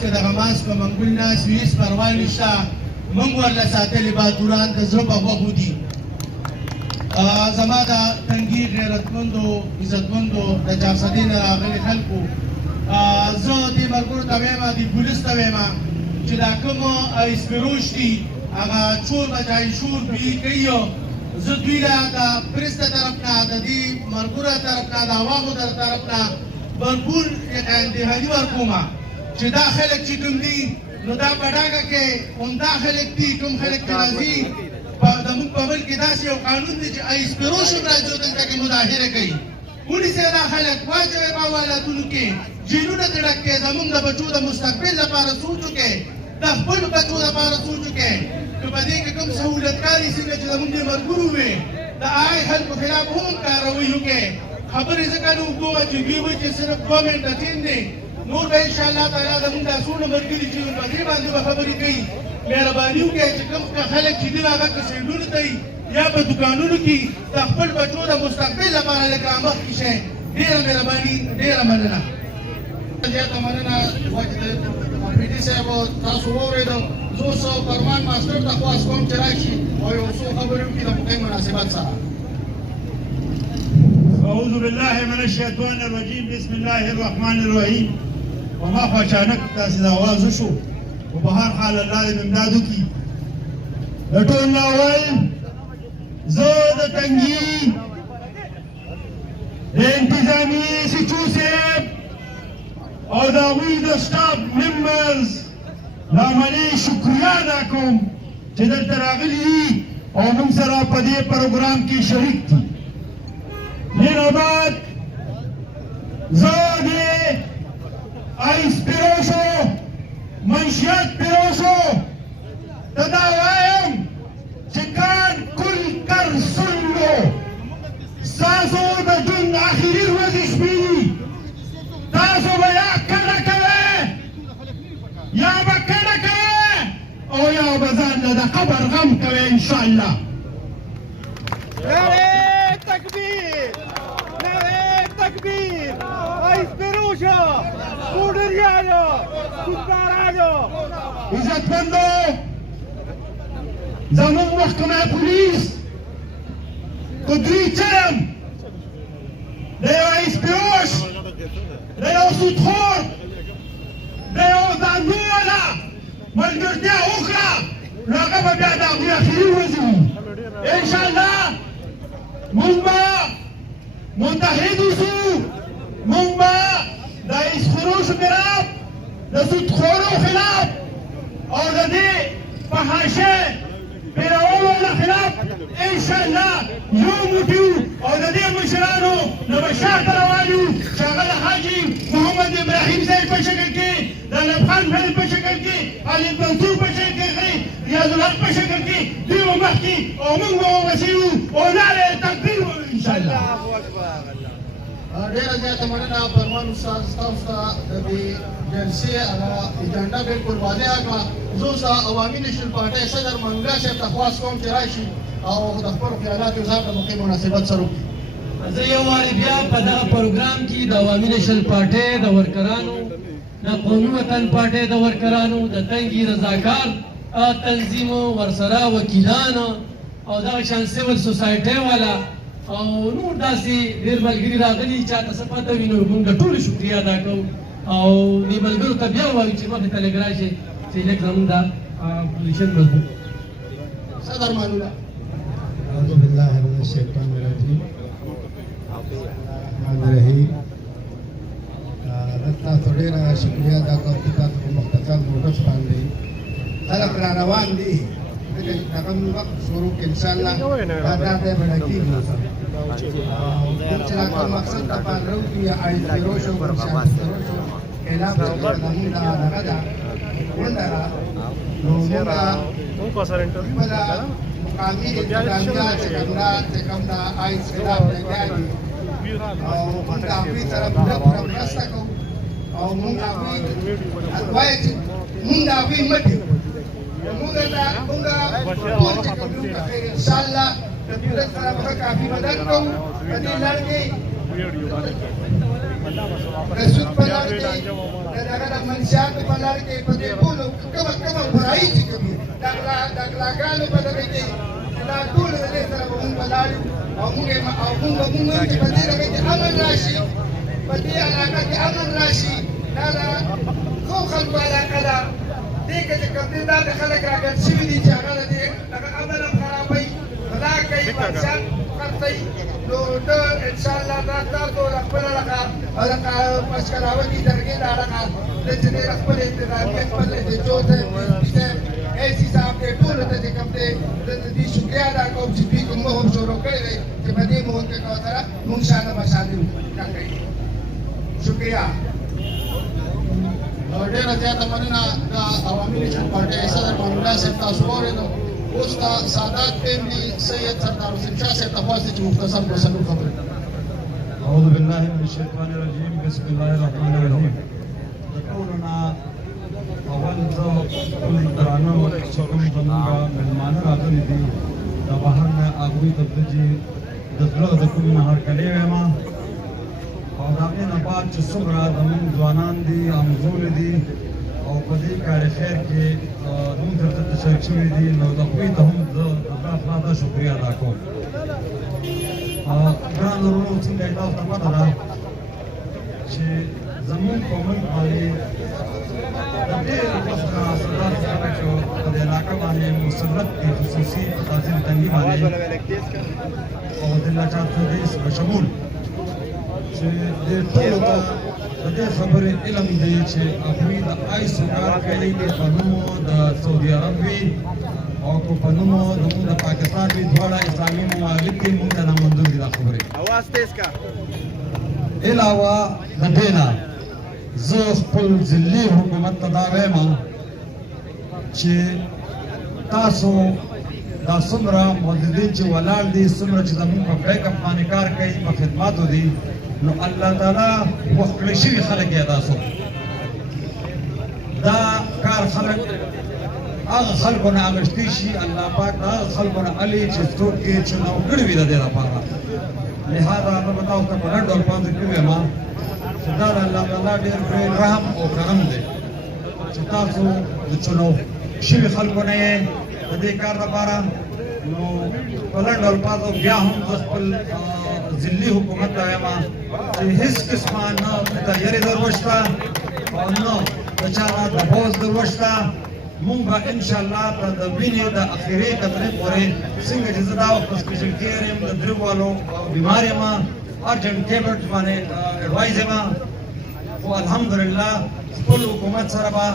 که دغه ماس په منګول ناست وي هېڅ پروا نشته موږ ورله ساتلي بهادران د زړه په غوښو دي. زما د تنګي غیرتمندو عزتمندو د چارسدې نه راغلي خلکو زه دې ملګرو ته وایم دې پولیس ته وایم چې دا کوم اسپروش دي هغه چور بچای شور بي کوي زه دوی له د پریس د طرف نه د دې ملګرو طرف نه د عوامو د طرف نه بھرپور اندهاني ورکوم چې دا خلک چې کوم دي نو دا په ډاګه کې همدا خلک دي کوم خلک چې راځي زموږ په ملک کې داسې یو قانون دی چې اسپروش هم راځي دلته کې مظاهره کوي ونیسئ دا خلک واچوئ په حوالاتونو کې جیلونه ترې ډک کړئ زموږ د بچو د مستقبل لپاره سوچ وکړئ د خپلو بچو لپاره سوچ وکړئ که په دې کې کوم سهولتکاري څنګه چې زموږ دې ملګرو وي د هغې خلکو خلاف هم کاروي وکړئ خبرې ځکه نه اوږدو چې دوی وایي چې صرف 2 منټه ټیم دی نور به انشاءالله تعالی زموږ دا څومره ملګري چې په دې باندې به خبرې کوي مهرباني وکړئ چې کوم خلک چې دي هغه که سیډونو ته یا په دوکانونو کې د خپل بچو د مستقبل لپاره لږ مخکې شئ ډېره مهرباني ډېره مننه زیاته مننه پیټي صاحب تاسو واورېدو زه اوس فرمان ماسټر ته خواست کوم چې راشي او یو څو خبرې وکړي د موقع مناسبت سره. أعوذ بالله من الشيطان الرجيم بسم الله الرحمن الرحيم وما خو اچانک داسې د آواز وشو خو په هر حال الله دې امداد وکړي. د ټول نه اول زه د تنګي د انتظامي سیچو صاحب او د هغوی د سټاف ممبرز د عملي شکریه ادا کوم چې دلته راغلي دي او موږ سره په دې پروګرام کې شریک دي. دینه بعد زه د آیس پیروشو منشیات پیروشو ته دا وایم چې کان کل کر سن لو ستاسو د ژوند آخري ورځې شپې دي تاسو به یا کډه کوئ یا به کډه کوئ او یا به ځان له د قبر غم کوئ انشاءالله. تكبير نعم تكبير رئيس بيروشا سودريانو سودارانو عزتمندو زمون محکمه پولیس قدری چرم د یو رئیس بيروش د یو سودخور د یو ځانګړي والا ملګرتیا وکړه نو هغه به بیا د هغوی اخري ورځې وي انشاءالله. موږ به متحد اوسو موږ به د اسفروشو خلاف د سودخورو خلاف او د دې فحاشۍ پیرولو خلاف انشاءالله یو موټي او د دې مشرانو نه به شاته روان یو چې هغه د حاجي محمد ابراهیم صاحب په شکل کې د ایوب خان صاحب په شکل کې علي منصور په شکل کې ریاض الحق په شکل کې دوی به مخکې او موږ به ورپسې یو او نعرې تکبیر ووایو انشاءالله. ډېره زیاته مننه فرمان استاد ستاسو ته د دې جلسې هغه اجنډا بلکل واضحه کړه. زه اوس عوامي نیشنل پارټۍ صدر منګا صاحب ته خواست کوم چې راشي او د خپلو خیالاتو اظهار د موقع مناسبت سره وکړي. زه یو وارې بیا په دغه پروګرام کې د عوامي نیشنل پارټۍ د ورکرانو د قومي وطن پارټۍ د ورکرانو د تنګي رضاکار تنظیمو ورسره وکیلان او دغه شان سیول سوسایټۍ والا او نور داسې ډېر ملګري راغلي چاته څه پته وي نو موږ د ټولو شکریه ادا کوو او دې ملګرو ته بیا ووایو چې مخې ته لږ راشئ چې لږ زموږ دا پوزیشن مضبوط صدر مانولا. أعوذ بالله من الشيطان الرجيم الرحمن الرحيم. تاسو ډېره شکریه ادا کوم چې تاسو په مختصر نوټس باندې خلک را روان دي هغه وخت شروع کې انشاءالله دا ځای به ډکېږي چې هغه مقصد د پالرو کې آیس پیروش او خلاف چې زموږ دغه ده غونډه ده نو موږ خپله مقامي انتظامیه چې کوم ده آیس خلاف لګیا دي او موږ د هغوی سره پوره مرسته کوو او موږ هغوی وایو چې موږ د هغوی مټ یو موږ ټول چې کوم یو انشاءالله د دولت سره به کافي مدد کوو په دې لړ کې د سود په لار کې د دغه د منشیاتو په لار کې په دې ټولو کومه برایي چې کوي د غلاګانو په دغه کې دا ټول د دې سره به مونږ ولاړ یو او مونږ چې په دې دغه کې امن راشي په دې علاقه کې امن راشي دا د ښو خلکو علاقه ده دې کې چې کوم دي دا د خلک راګرد شوي دي چې هغه د دې دغه امن هم خرابوي غلا کوي منشیات خرڅوي نو ته انشاءالله دا تاسو له خپله هغه مشکلاوتي درګې د هغه د چې ډېره خپل انتظامیه خپل د جوت ایسي صاحب دې ټولو ته چې کوم دی د دې شکریه ادا کوم چې دوی کوم مهم شروع کړی دی چې په دې مهم کې کوتره مونږ شانه بشانه وکړو شکریه ډېره زیاته مننه د عوامي نېشنل پارټۍ صدر مان الله صاحب تاسو واورېدو اوس د سادات فیملي سید سردار حسین شاه صاحب ته خواستې چې مختصر مسلو خبرې أعوذ بالله من الشيطان الرجيم بسم الله الرحمن الرحيم ټولنا اول زه خپل درانه چې کوم زموږ مېلمانه راغلي دي د بهر نه هغوی ته چې د زړه د کومې نه هرکلی وایم او د هغې نه بعد چې څومره زموږ ځوانان دي همزول دي او په دې کار خیر کې زموږ درته تشریف شوي دي نو د هغوی ته هم زه د الله خلاصه شکریه ادا کوم ګران ورونو څنګه تاسو ته پته ده چې زموږ په ملک باندې د ډېر وخت نه سردار صاحب په دې علاقه باندې مسلط دي خصوصي په تاثیر تنګي باندې او د لاچار پردیس په شمول چې دې ټولو ته د دې خبرې علم دی چې هغوی د آیس کار کوي په نومو د سعودي عرب وي او کو په نومو زموږ د پاکستان وي دواړه اسلامي ممالک دي موږ ته نامنظور دي دا خبرې आवाज तेज का علاوه د دې نه زه خپل ضلعي حکومت ته دا وایم چې تاسو دا څومره مجددین چې ولاړ دي څومره چې زموږ په بیک اپ باندې کار کوي په خدماتو دي نو الله تعالی وخت کړی شوي خلک یې ادا شو دا کار خلک هغه خلکو نه اغشتی شي الله پاک دا هغه خلکو نه علي چې څوک یې چناو کړي وي د دې لپاره لہذا زه به تاسو ته په لنډ ډول پاندې کوم چې دا د الله تعالی ډېر لوی رحم او کرم دی چې تاسو د چناو شوي خلکو نه یې د دې کار لپاره نو په لنډ ډول پاتو بیا هم زه خپل ضلعي حکومت ته وایم چې هېڅ قسمه نه د یاري ضرورت شته او نه د چا نه د پوځ ضرورت شته مونږ به انشاءالله تر د وینې د اخرې قطرې پورې څنګه چې زه دا وخت په سپېشل کیر یم د درې والو بیمار یم ارجنټ کیبټ باندې اډوایز یم خو الحمدلله خپل حکومت سره به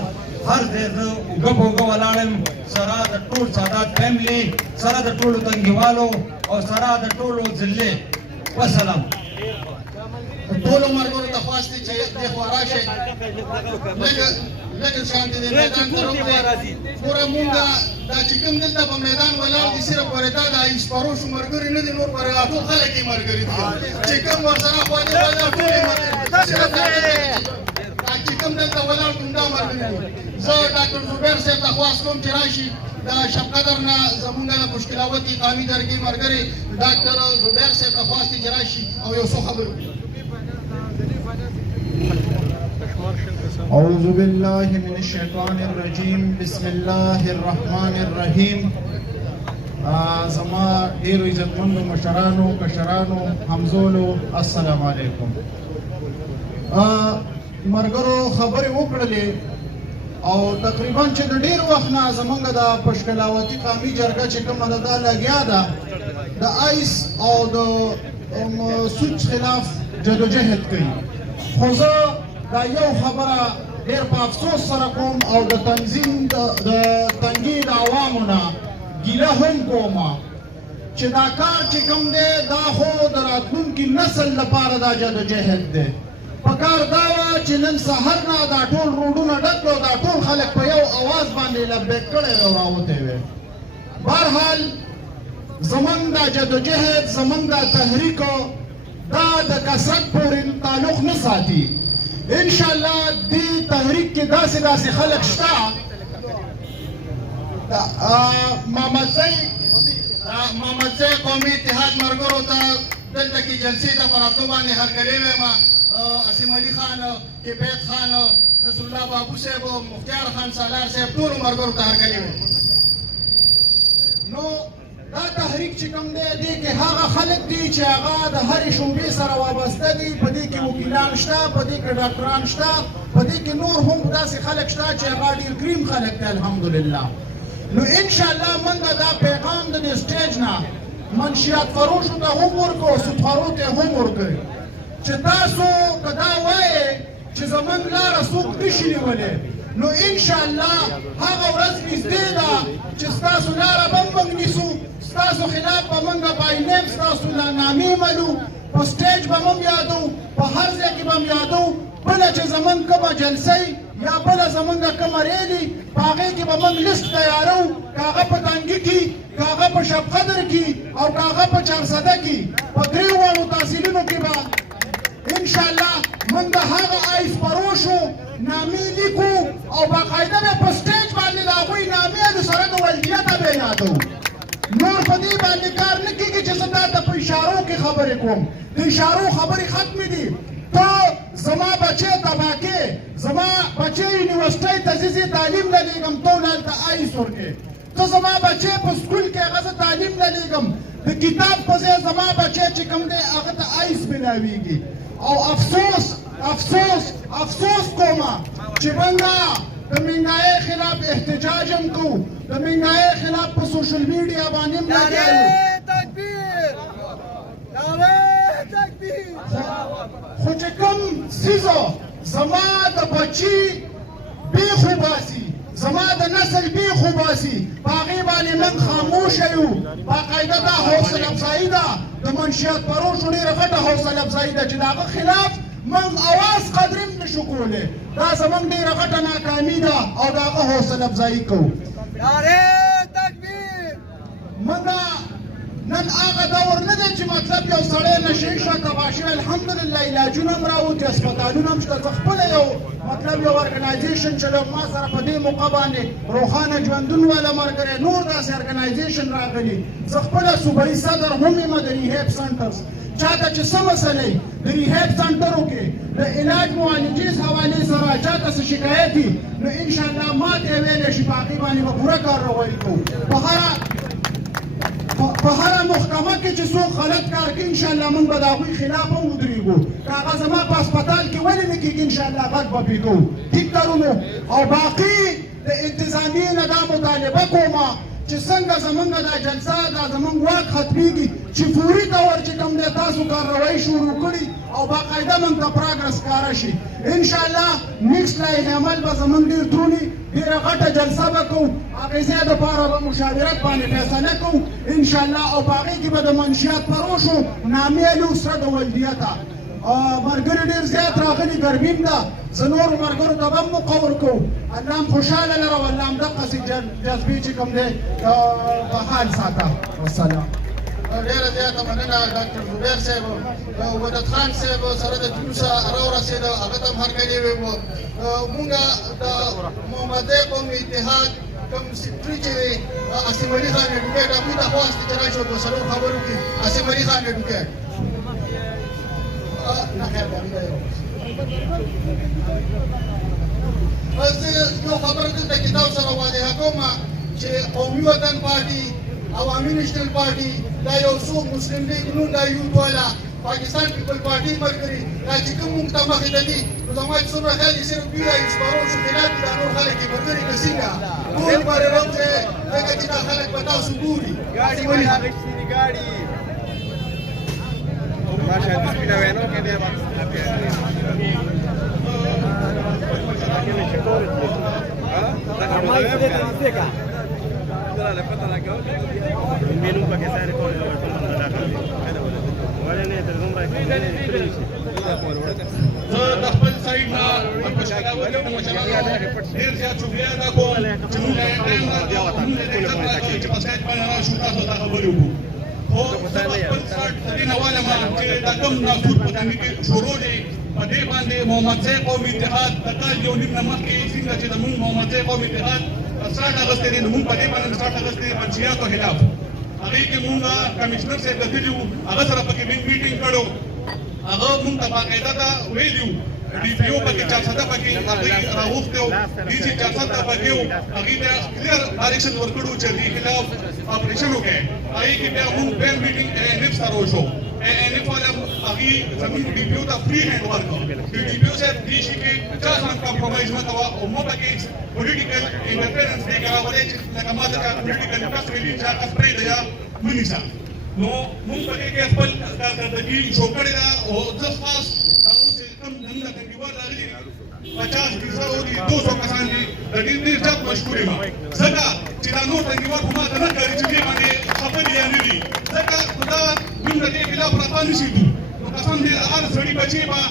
هر ځای زه اوږه په اوږه ولاړ یم سره د ټول سادات فیملي سره د ټولو تنګیوالو او سره د ټولو ضلعې وسلام ټولو مرګونو ته خواستې چې دې خوا راشئ لږ شانتې د میدان ته راوړئ پوره مونږ دا چې کوم دلته په میدان ولاړ دي صرف پورې دا د ایسپاروشو ملګري نه دي نور پورې لا ټول خلک یې ملګري دي چې کوم ورسره خوانې ولاړ ټول یې ملګري صرف چې کوم دلته ولاړ کوم دا ملګري دي زه ډاکټر زبیر صاحب ته خواست کوم چې راشي د شب قدر نه زمونږ د مشکلاوتي قامي درګي ملګري ډاکټر زبیر صاحب ته خواست چې راشي او یو څه خبرې وکړي أعوذ بالله من الشيطان الرجيم بسم الله الرحمن الرحيم زما ډیرو عزتمندو مشرانو کشرانو همزولو السلام علیکم مرګرو خبرې وکړلې او تقریبا چې د ډیر وخت نه زمونږ د پشکلاوتي قامي جرګه چې کومه ده دا لګیا ده د آیس او د سود خلاف جدوجهد کوي خو زه دا یو خبره ډېر په افسوس سره کوم او د تنظیم د تنګي د عوامو نه ګیله هم کوم چې دا کار چې کوم دی دا خو د راتلونکي نسل لپاره دا جدوجهد دی پکار دا وه چې نن سهار نه دا ټول روډونه ډک کړو دا ټول خلک په یو اواز باندې لبیک کړی او راوتی وی بهرحال زمونږ دا جدوجهد زمونږ دا تحریک دا د کثرت پورې تعلق نه ساتي انشاءالله دې تحریک کې داسې خلک شته محمد زی قومي اتحاد مرګرو ته دلته کې جلسې ته په راتلو باندې هرکلی وایم اسیم علي خان کفایت خان نصر الله بابو صاحب مختار خان سالار صاحب ټول مرګرو ته هرکلي وي نو دا تحریک چې کوم دی دې کې هغه خلک دي چې هغه د هرې شعبې سره وابسته دي په دې کې وکیلان شته په دې کې ډاکټران شته په دې کې نور هم داسې خلک شته چې هغه ډېر کریم خلک دي الحمدلله نو انشاءالله موږ دا پیغام د دې سټیج نه منشیات فروشو ته هم ورکړو سودخورو ته هم ورکوي چې تاسو که دا وایې چې زموږ لاره څوک نشي نیولی نو انشاءالله هغه ورځ نږدې ده چې ستاسو لاره به موږ نیسو ستاسو خلاف به موږ باینیم ستاسو نامې منو په سټیج به موږ یادو په هر ځای کې به یادو بله چې زموږ کومه جلسه یا بله زموږ کومه ریلي په هغې کې به موږ لیست تیارو که هغه په دانګي کې که هغه په شب قدر کې او که هغه په چارسده کې په درې واړو تحصیلونو کې به انشاءالله موږ د هغه آیس فروشو نامې لیکو او باقاعده به په سټیج باندې د هغوی نامې د سره د ولدیته به یادو نور په دې باندې کار نه کېږي چې زه دا ته په اشارو کې خبرې کوم د اشارو خبرې ختمې دي ته زما بچی تباکې زما بچی یونیورسټۍ ته زه تعلیم نه لیږم ته هلته آیس ورکې ته زما بچی په سکول کې هغه زه تعلیم نه لیږم د کتاب په ځای زما بچی چې کوم دی هغه ته آیس ملاویږي او افسوس افسوس افسوس کومه چې موږ د مهنګایۍ خلاف احتجاج هم کوو د مهنګایۍ خلاف په سوشل میډیا باندې هم لګیا یو خو چې کوم څیزو زما د بچي بیخ وباسي زما د نسل بیخ وباسي په هغې باندې موږ خاموشه یو باقاعده دا حوصله افزایي ده د منشیات فروشو ډېره غټه حوصله افزایي ده چې د هغه خلاف موږ اواز قدرې هم نشو کولی دا زموږ ډېره غټه ناکامي ده او د هغه حوصله افزایي کوو موږ نن هغه دور نه دی چې مطلب یو سړی نشې شوه تباه شوی الحمدلله علاجونه هم راوتي هسپتالونه هم شته زه خپله یو مطلب یو ارګنایزیشن چلوم ما سره په دې موقع باندې روښانه ژوندون والا ملګری نور داسې ارګنایزیشن راغلي زه خپله صوبایي صدر هم یم د ریهیب سنټرز چاته چې څه مسلې د ریهیب سنټرو کې د علاج معالجې حوالې سره چاته څه شکایت وي نو انشاءالله ما ته یې ویلی شي په هغې باندې به پوره کارروایي کوو په هره محکمه کې چې څوک غلط کار کوي انشاءالله موږ به د هغوی خلاف هم ودرېږو که هغه زما په هسپتال کې ولې نه کېږي انشاءالله غږ به پرې کوو ټیک درونو او باقي د انتظامیې نه دا مطالبه کومه چې څنګه زمونږ دا جلسه دا زمونږ واک ختمیږي چې فوري ډول چې کوم دی تاسو کارروایي شروع کړي او باقاعده موږ ته پراګرس ښکاره شي انشاءالله نیکسټ لایحې عمل به زمونږ ډېر دروند ډېره غټه جلسه به کوو هغې ځای دپاره به مشاورت باندې فیصله کوو انشاءالله او په هغې کې به د منشیات فروشو نامې لو سره د ولدیته ملګري ډېر زیات راغلي ګرمي هم ده زه نورو ملګرو ته به هم مقور کوو الله هم خوشحاله لره او الله هم دقسې جذبې چې کوم دی په حال ساته والسلام ډېره زیاته مننه ډاکټر زبیر صاحب ودت خان صاحب سره د جلوسه راورسېده هغه ته هم هرکلي ویو مونږ د محمدي قوم اتحاد کوم سکرټري چې دی اسیم علي خان اډوکیټ هغوی ته خواست چې راشي او په څلور خبرو کې اسیم علي خان اډوکیټ زه یو خبره دلته کې تاسو سره واضحه کوم چې قومي وطن پارټي عوامي نیشنل پارټي دا یو څو مسلم لیگ نون دا یوت والا پاکستان پیپل پارټي ملګري دا چې کوم موږ ته مخې ته دي نو زما چې څومره خیال دي صرف دوی رئیس فروشو خلاف دي دا نور خلک یې ملګري که څنګه ټول پرې راوځي ځکه چې دا خلک به تاسو ګوري Masha, Despina Veno, que deba. د خپل سایډ نه په شکاوت د مشرانو ډېر زیات شکریه ادا کوم چې موږ یې چې په سایډ باندې راشو تاسو ته خبرې وکړو خو زه په خپل سایډ د دې نه وایم چې دا کوم ناسور په دنګي کې شروع دی په دې باندې محمدزی قومي اتحاد د کال یو نیم نه مخکې څنګه چې زموږ محمدزی قومي اتحاد سټارټ اخیستی دی نو موږ په دې باندې سټارټ اخیستی دی منشیاتو خلاف هغې کې موږ کمیشنر صاحب ته تللي وو هغه سره پکې موږ میټینګ کړی هغه مونږ ته باقاعده دا ویلي وو ډي پي او پکې 400 پکې هغوی راغوښتي وو ډي سي 400 پکې وو هغوی ته کلیر ډایرکشن ورکړو چې دې خلاف اپریشن وکړي هغې کې بیا مونږ بین میټینګ NF سره وشو NF والا هغوی زموږ ډي پي او ته فري هینډ ورکړو ډي پي او صاحب دې شي کې چا سره کمپرومایز مه کوه او مه پکې پولیټیکل انټرفیرنس دې کولی چې لکه ما ته پولیټیکل انټرست ویلي چې هغه پرېږده یا ونیسه نو مونږ پکې کې خپل کارکردګي شو کړې ده او زه خاص دا اوس چې کوم نن د ټنګیوال راغلي 50 او 200 کسان دي د دې ډېر زیات مشکور یم ځکه چې دا نور ټنګیوال خو ما ته نه ښکاري چې دې باندې خبرې یا نه دي ځکه دا موږ د دې خلاف راته نشي دو نو قسم دې هر سړي بچي به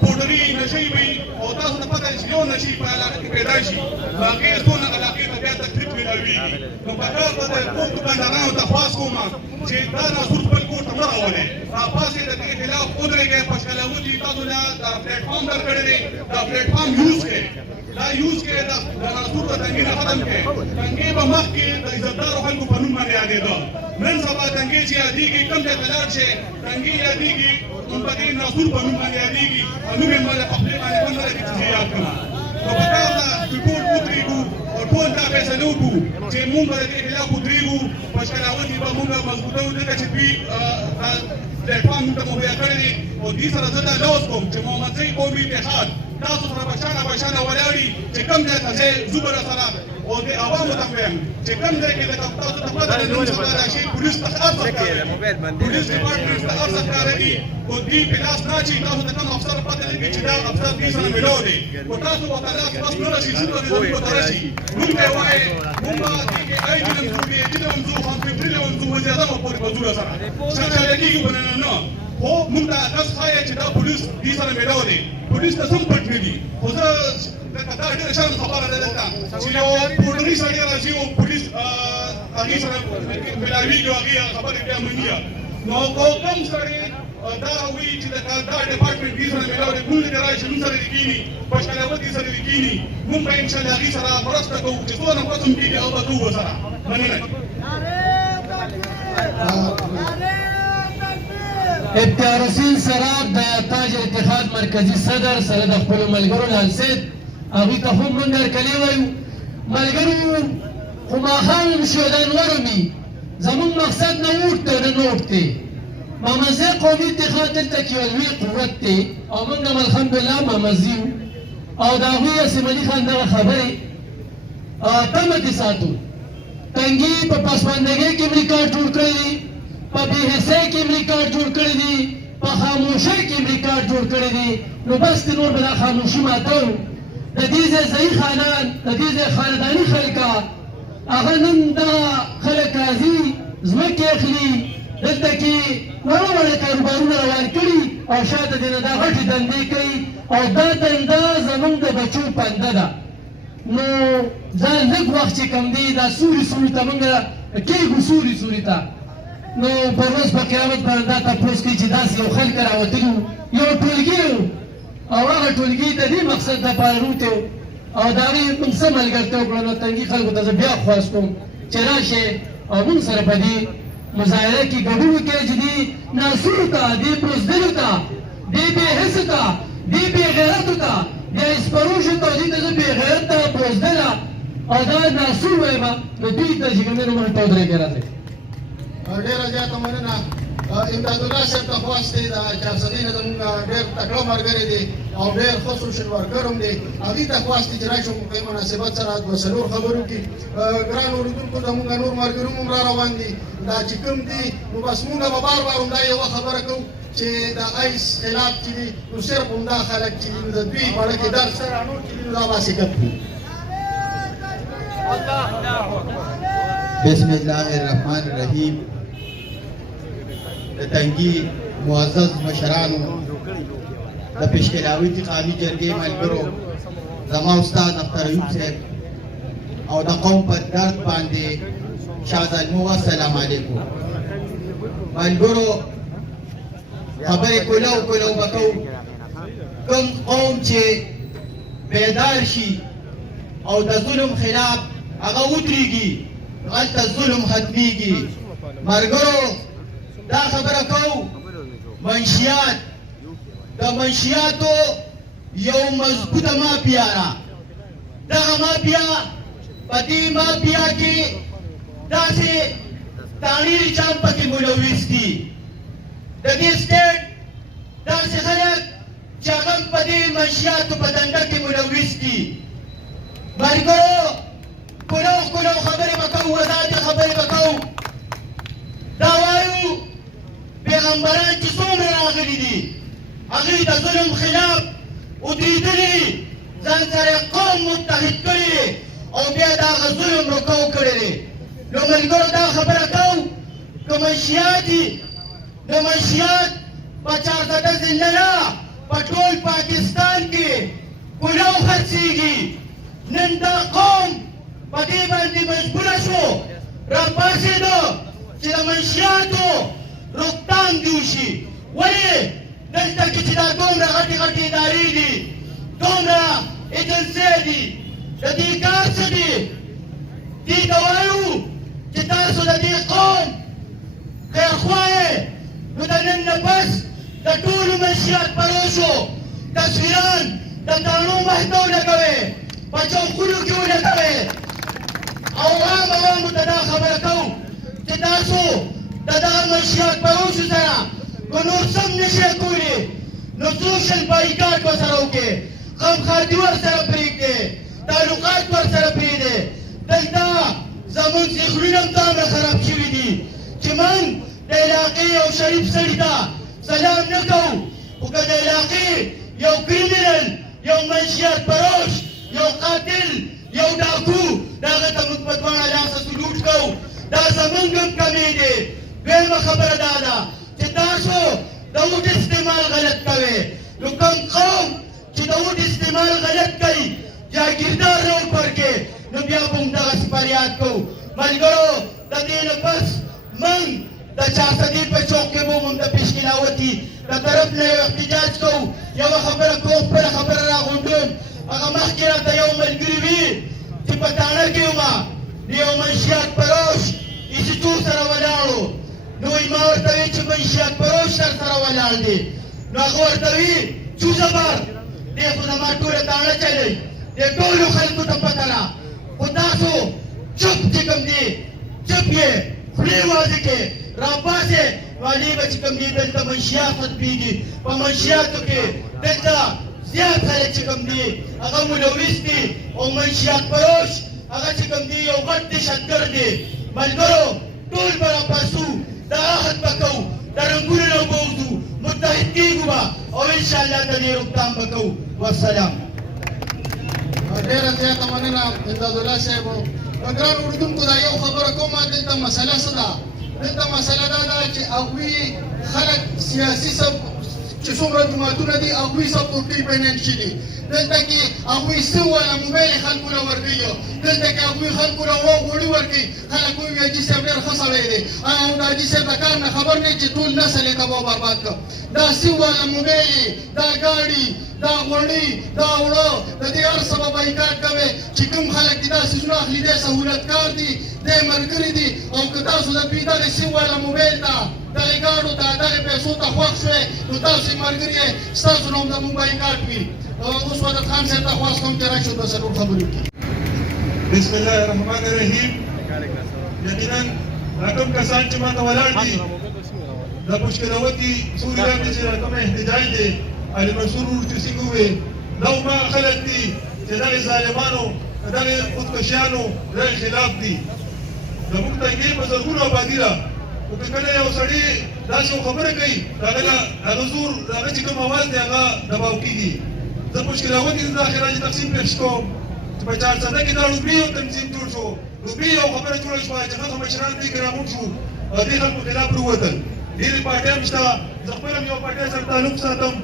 پوډري نشي وي او تاسو ته پته چې یو نشي په علاقه کې پیدا شي هغې څونه علاقې ته بیا تکلیف ملاویږي نو پکار ده د ټول دوکاندارانو ته خواست کوم چې دا ناسور خپل کور ته مه راولئ راپاسئ د دې خلاف ودرېږئ پشکلوني تاسو له دا پلیټفارم درکړی دی دا پلیټفارم یوز کړئ دا یوز کړئ د ناسور د تنګي نه ختم کړئ تنګي به مخکې د عزتدارو خلکو په نوم باندې یادېده نن سبا تنګي چې یادېږي کوم ځای ته لاړ شئ تنګي یادېږي نو په دې ناسور په نوم باندې یادېږي او نوم یې باندې په خپلې باندې هم نه لګي چې یاد کړم نو پکار ده چې ټول ودرېږو او ټول دا فیصله وکړو چې مونږ به د دې خلاف ودرېږو پشکلاوتې به مونږ مضبوطوو ځکه چې دوی پلیټفارم موږ ته مهیا کړی دی او دې سره زه دا لوز کوم چې محمدزی قومي اتحاد تاسو سره بشانه ولاړي چې کوم ځای ته ځئ زه به راسره او د عوامو ته وایم چې کوم ځای کې تاسو ته پته ده نن سبا راشي پولیس ته هر څه ښکاري پولیس ډپارټمنټ ته هر څه ښکاري او دوی په لاس نه اچي تاسو ته کوم افسر پته لګي چې دا افسر دې سره ملاو دی او تاسو ورته لاس بس نه راشي چې زموږ ته راشي موږ به وایي موږ به دې کې ایجنم زو دې ایجنم زو هم فبرل هم زو وځي دا په وزور سره څنګه لګي ونه نه خو موږ ته تاسو ښایي چې دا پولیس دې سره ملاو دی پولیس ته سم پټ نه دي خو زه دا ډېره شرم خبره ده دلته چې یو پوډري سړی راځي او پولیس هغې سره ملاوېږي او هغې خبرې بیا مني نو کوم سړی دا وایي چې دا ډپارټمنټ دې سره ملاو دی موږ دې راشي موږ سره دې کښېني پشکلاوت دې سره دې کښېني موږ به انشاءالله هغې سره مرسته کوو چې څونه قسم کېږي او به کوو ورسره مننه اختیار حسین سراب د تاج اتحاد مرکزی صدر سره د خپلو ملګرو لال سید هغوی ته هم موږ هرکلی وایو ملګرو خو ماښام هم شو د انور وي زموږ مقصد نه اوټ دی نه نوټ دی محمدزی قومي اتحاد دلته کې یو لوی قوت دی او موږ هم الحمدلله محمدزي یو او د هغوی اسم علي خان دغه خبرې تمه دې ساتو تنګي په پسماندګۍ کې ریکارډ جوړ کړی دی په بې حسۍ کې ریکارډ جوړ کړی دی په خاموشۍ کې ریکارډ جوړ کړی دی نو بس د نور به دا خاموشي ماتو د دې ځای ځایي خانان د دې ځای خانداني خلکه هغه نن دغه خلک راځي ځمکې اخلي دلته کې وړه وړه کاروبارونه روان کړي او شاته دې نه دا غټې دندې کوي او دا دنده زموږ د بچو پنده ده نو ځان لږ وخت چې کم دی دا سوري ته موږ کېږو سوري ته نو په ورځ په قیامت باندې دا تپوس کوي چې داسې یو خلک راوتلي وو یو ټولګي و او هغه ټولګي د دې مقصد دپاره روتې و او د هغې موږ څه ملګرتیا وکړه نو تنګي خلکو ته زه بیا خواست کوم چې راشئ او موږ سره په دې مظاهره کې ګډون وکړئ چې دې ناسورو ته دې بزدلو ته دې بې حسو ته دې بې غیرتو ته دې اسپروشو ته دې ته زه بې غیرته بزدله او دا ناسور وایم نو دوی ته چې کوم دی نو موږ ته ودرېږئ راځئ ډېره زیاته مننه امدادالله صاحب ته خواست دی د چارسدي نه زموږ ډېر تکړه ملګری دی او ډېر ښه سوشل ورکر هم دی هغې ته خواست دی چې راشو په مناسبت سره دوه څلور خبرې وکړي ګران اورېدونکو زموږ نور ملګري هم را روان دي دا چې کوم دي نو بس موږ به بار بار همدا یوه خبره کوو چې د آیس خلاف چې دي نو صرف همدا خلک چې دي نو د دوی باره کې درس سره نور چې دي نو دا باسکت دي بسم الله الرحمن الرحیم د تنګي معزز مشرانو د پشکلاوتي قامي جرګې ملګرو زما استاد اختر ایوب صاحب او د قوم په درد باندې شازلمو السلام علیکم ملګرو خبرې کولو به کوو کوم قوم چې بیدار شي او د ظلم خلاف هغه ودرېږي هلته ظلم ختمیږي ملګرو دا خبره کوو منشیات د منشیاتو یو مضبوطه مافیا ده. دغه مافیا په دې مافیا کې داسې تانیری چام پکې ملوث دي. د دې سټیټ داسې خلک چې هغه په دې منشیاتو په دنده کې ملوث دي. ملګرو کلو خبرې به کوو، وضاحتې خبرې به کوو. دا وایو پیغمبران چې څومره راغلي دي هغوی د ظلم خلاف ودرېدلي، ځان سره قوم متحد کړي او بیا د هغه ظلم رکو کړی دی. نو ملګرو دا خبره کوو که منشیات دي د منشیات په چارزده زنده نه په ټول پاکستان کې کلو خرڅېږي. نن دا قوم په دې باندې مجبوره شو راپاڅېده چې د منشیاتو روکتام دې وشي. ولې دلته کې چې دا دومره غټې غټې ادارې دي، دومره ایجنسۍ دي، د دې کار څه دی؟ دې ته وایو چې تاسو د دې قوم خیرخوا یې. نو د نن نه پس د ټولو منشیات پروشو تصویران د تاڼو مخته ولګوئ، په چوکونو کې ولګوئ او عامو ته دا خبره کوو چې تاسو د دغه منشیات پروشو سره که نور سم نشئ کولی نو سوشل بایکاټ ورسره وکړئ، غمخواري ورسره پرېږدئ، تعلقات ورسره پرېږدئ. دلته زموږ ذهنونه هم دومره خراب شوي دي چې موږ د علاقې یو شریف سړي ته سلام نه کوو، خو که د علاقې یو کریمینل، یو منشیات پروش، یو قاتل، یو ډاکو، د هغه ته موږ په دواړه لاسه سلوټ کوو. دا زموږ هم کمی دی. دویمه خبره دا ده چې تاسو د ووټ استعمال غلط کوئ. نو کوم قوم چې د ووټ استعمال غلط کوي جاګیردار نه ورکوي نو بیا به هم دغسې فریاد کوو. ملګرو د دې نه پس موږ د چارسدي په چوک کې به هم د پیشکلاوتي د طرف نه یو احتجاج کوو. یوه خبره کوو، خپله خبره راغونډوم. هغه مخکې راته یو ملګري وي چې په تاڼه کې ومه د یو منشیات پروش ایسیچو سره ولاړو. نو ما ورته وی چې منشیات پروش سره ولاړ دی. نو هغه ورته وي چو زبر دی خو زما ټوله تاڼه چلی، د ټولو خلکو ته پته ده، خو تاسو چپ چې کوم دی چپ یې خولې واضح کړې راپاسې والي به چې کوم دی دلته منشیات ختمېږي. په منشیاتو کې دلته زیات خلک چې کوم دی هغه ملوث دي او منشیات پروش هغه چې کوم دی یو غټ دهشتګرد دی. ملګرو ټول به راپاسو، دا عهد به کوو، د رنګونو نه به وځو، متحد کېږو به او انشاءالله د دې روکتام به کوو. والسلام. ډېره زیاته مننه امدادالله صاحب. ګران اورېدونکو دا یو خبره کوم، دلته مسله څه ده؟ دلته مسله دا ده چې هغوی خلک سیاسي چې څومره جوماتونه دي هغوی سپورټي فاینانشي دي. دلته کې هغوی څه واله موبایل یې خلکو له ورکوي، دلته کې هغوی خلکو له غوړي ورکوي. خلک وایي حاجي صاحب ډېر ښه سړی دی، او د حاجي صاحب د کار نه خبر نه چې ټول نسل یې تباه برباد کړ. دا څه واله موبایل، دا ګاډي، دا غوړي، دا اوړه، د دې هر څه به بایکاټ کوئ. چې کوم خلک دي دا څیزونه اخلي دی سهولتکار دي، دی ملګري دي. او که تاسو د دوی دغې څه واله موبایل ته دغې ګاډو ته دغې پیسو ته خوښ شوئ نو تاسو یې ملګري یې، ستاسو نه هم زموږ بایکاټ وي. اوس وحدت خان صاحب ته خواست کوم چې راشي دوه څلور خبرې وکړي. بسم الله الرحمن الرحیم. یقینا راکم کسان چې ماته ولاړ دي د پشکلاوتي سوري لاندې چې کوم احتجاج دی علي منصور ورته څنګه وې دا ما خلک دي چې دغه ظالمانو دغه خودکشیانو دغه خلاف دي. زموږ تنګې په زرګونو آبادي ده، خو که کله یو سړي داسې یو خبره کوي هغه زور هغه چې کوم اواز دی هغه دباو کېږي. زه پشکلاوتي د خراج تقسیم پېښ کوم چې په چارسده کې دا لوبي یو تنظیم جوړ شو، لوبي یو خبره جوړه شوه چې هغه مشران دې کې راغونډ شو او دې خلکو خلاف راووتل. ډېرې پارټۍ هم شته، زه خپله هم یو پارټۍ سره تعلق ساتم،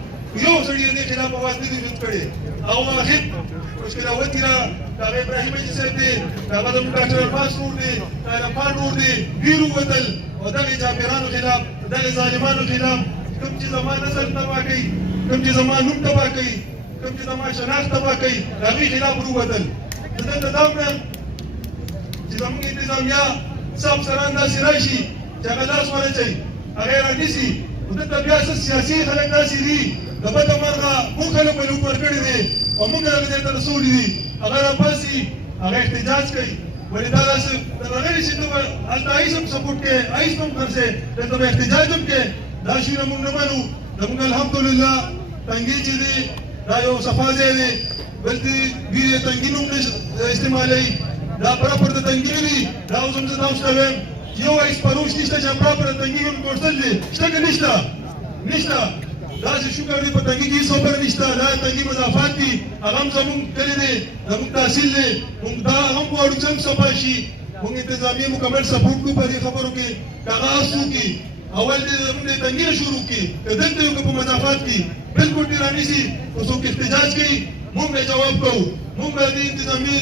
یو سړي د دې خلاف اواز نه دی جوړ کړی. او واحد پشکلاوتي را د هغه ابراهیم حاجي صاحب دی، د هغه زموږ ډاکټر عباس نور دی، د عرفان نور دی، دوی راووتل او دغې جابرانو خلاف، دغې ظالمانو خلاف کوم چې زما نسل تباه کوي، کوم چې زما نوم تباه کوي، کوم چې زما شناخت تباه کوي، د هغې خلاف راووتل. زه دلته دا وایم چې زموږ انتظامیه څه افسران داسې راشي چې هغه لاس ورچوي، هغه یې رانیسي. خو دلته بیا څه سیاسي خلک داسې دي د د بده مرغه موږ خلکو له اوپر کړي دي او موږ هغه ځای ته رسولي دي هغه راپاسي هغه احتجاج کوي ولې دا داسې راغلي چې ته به هلته ایس هم سپورټ کوې ایس هم خرڅې دلته به احتجاج هم کوې دا شیونه موږ نه منو زموږ الحمدلله تنګي چې دی دا یو صفا ځای دی بلکې دوی د تنګي نوم نه استعمالوي دا پراپر د تنګي نه دي دا اوس هم زه تاسو ته وایم یو ایس پروش نشته چې پراپر د تنګي نوم ګورتل دی شته که نشته نشته داسې شکر دی په تنګي کې هېڅ خبره نشته دا تنګي مضافات دي هغه هم زموږ کلي دی زموږ تحصیل دی موږ دا هم غواړو چې هم صفا شي موږ انتظامیه مکمل سپورټ کوو په دې خبرو کې که هغه هڅ وکړي اول دې زموږ د تنګي نه شروع کړي که دلته یو که په مضافات کې بالکل دې رانیسي خو څوک احتجاج کوي موږ به جواب کوو موږ به دې انتظامي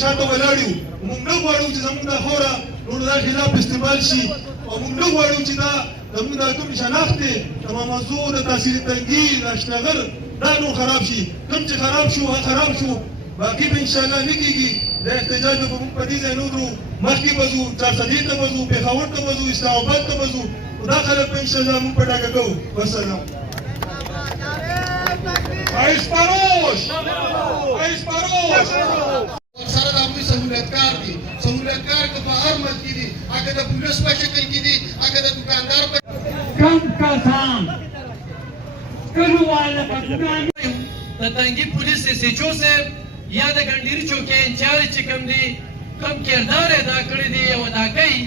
شاته ولاړ یو موږ نه غواړو چې زموږ دا خاوره نور دا خلاف استعمال شي او موږ نه غواړو چې دا زموږ دا کوم شناخت دی تمام موضوع د تحصیل تنګي د اشنغر دا نور خراب شي کوم چې خراب شو هغه خراب شو باقي به انشاءالله نه کېږي دا احتجاج به موږ په دې ځای نه ودرو مخکې به ځو چارسدې ته به ځو پېښور ته به ځو اسلام آباد ته به ځو خو دا خلک به انشاءالله موږ په ډاګه کوو وسلام ایس پروش ایس پروش سره د هغوی سهولتکار دي سهولتکار که په هر ملک کې دي هغه د پولیس په شکل کې دي هغه د دوکاندار په کم کسان کلواله پټګان د تنګي پولیس SHO صاحب یا د ګنډيري چوکۍ انچارج چې کوم دی کوم کردار ادا کړی دی او ادا کوي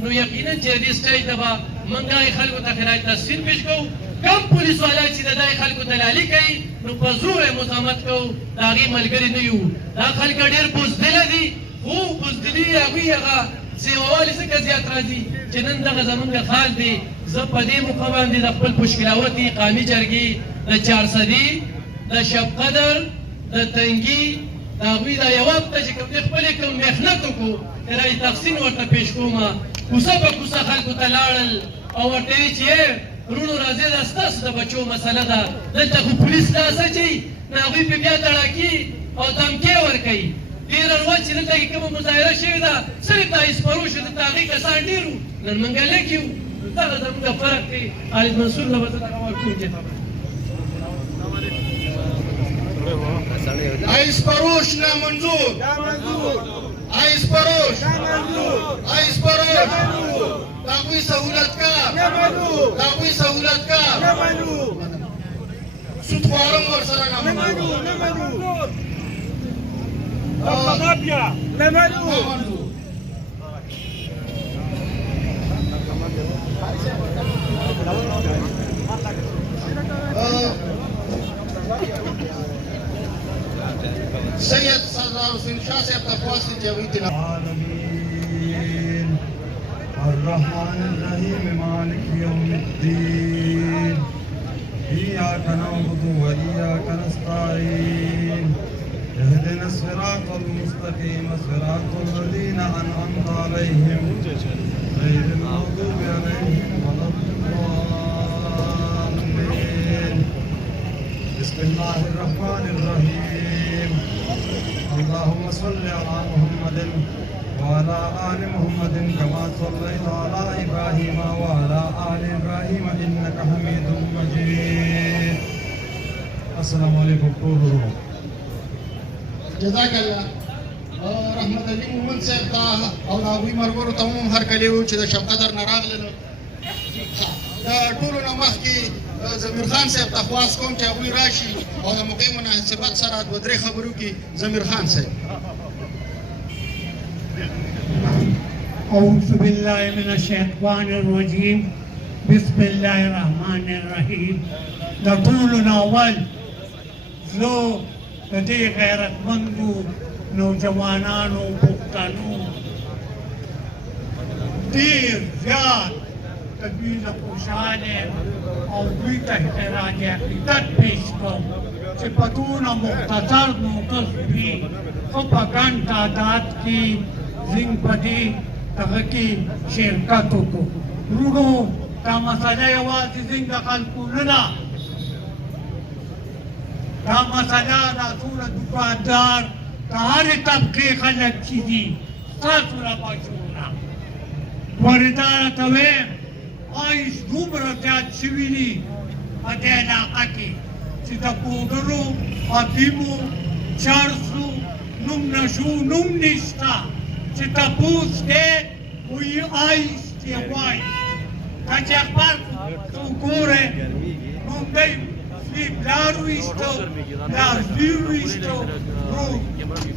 نو یقینا چې دې سټیج ته به موږ خلکو ته خراج تحسین پیش کوو کم پولیس والا چې د دای خلکو دلالي کوي نو په زور یې مزاحمت کوو د هغې ملګري نه یو دا خلک ډېر بزدله دي خو بزدلي هغوی هغه سیووالي ځکه زیات راځي چې نن دغه زمونږ حال دی زه په دې موقع باندې د خپل پشکلاوتي قامي جرګې د چارسدي د شب قدر د تنګي د هغوی دا یو هفته چې کوم دی خپلې کوم محنت وکړو رای تحسین ورته پیش کومه کوڅه په کوڅه خلکو ته لاړل او ورته یې چې ورونو راځئ دا ستاسو د بچو مسله ده دلته خو پولیس دا څه چې نو هغوی پې بیا تړاکي او دمکې ورکوي ډېره رواج چې دلته کې کومه مظاهره شوې ده صرف دا ایسپروش دلته هغې کسان ډېر وو نن موږ لږ یو دغه زموږ فرق دی خالد منصور له به زه دغه ورکوم چې خبره ایس پروش نامنظور ایس پروش ایس پروش دا هغوی سهولتکار دا هغوی سهولتکار سودخوارم ورسره نامنظور سید سردار حسین شاہ صاحب تخواست جاوید العالمين الرحمن الرحيم مالك يوم الدين إياك نعبد وإياك نستعين اهدنا الصراط المستقيم صراط الذين أنعمت عليهم غير المغضوب عليهم ولا الضالين بسم الله الرحمن الرحيم اللهم صل على محمد وعلى آل محمد كما صليت على إبراهيم وعلى آل إبراهيم إنك حميد مجيد السلام عليكم ورحمة جزاک الله رحمت الله مومن صاحب ته او د هغوی ملګرو ته هم هرکلی وو چې د شب قدر نه راغلل د ټولو نه مخکې ضمیر خان صاحب ته خواست کوم چې هغوی راشي او د موقع مناسبت سره دوه درې خبرې وکړي ضمیر خان صاحب أعوذ بالله من الشيطان الرجيم بسم الله الرحمن الرحيم د ټولو نه اول زه د دې غیرتمندو نوجوانانو پښتنو ډېر زیات د دوی نه خوشحاله او دوی ته احتراج عقیدت پیش کوم چې په دونه مختصر موقف کې خو په ګڼ تعداد کې زنګ په دې هغه کې شرکت وکړو وروڼو دا مسله یوازې زنګ د خلکو نه ده دا مسله دا ټوله دوکاندار د هرې طبقې خلک چې دي ستاسو لپاره جوړه ورې دا راته وایم آیس دومره زیات شوي دي په دې علاقه کې چې د پوډرو افیمو چرسو نوم نشو نوم نشته چې تپوس کې وی آیستی وایي که چې اخبار وګورئ نو دی زوی پلار ویشته پلار زوی ویشته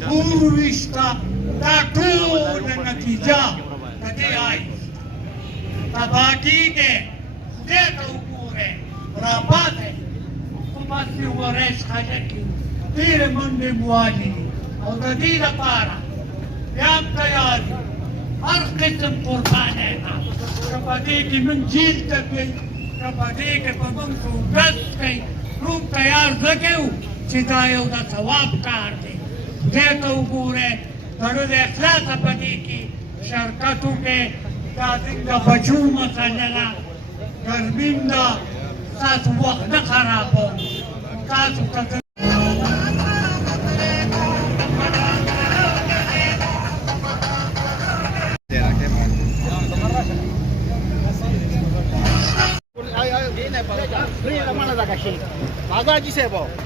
ورور ویشته دا ټوله نتیجه د دې آیس تباه کېږي خدای ته وګورئ راپاتې خو بس یې ورځ خلک ډېرې منډې موالي دي او د دې لپاره بیا هم تیار دي هر قسم قربانۍ ته که په دې کې موږ جیل ته کوي که په دې کې په موږ سوګس کوي موږ تیار ځکه یو چې دا یو د ثواب کار دی خدای ته وګورئ زړه د اخلاصه په دې کې شرکت وکړئ دا زموږ د بچو مسله ده ګرمیم ده ستاسو وخت نه خرابوم تاسو ته Mana dah kasih? Agak je saya bawa.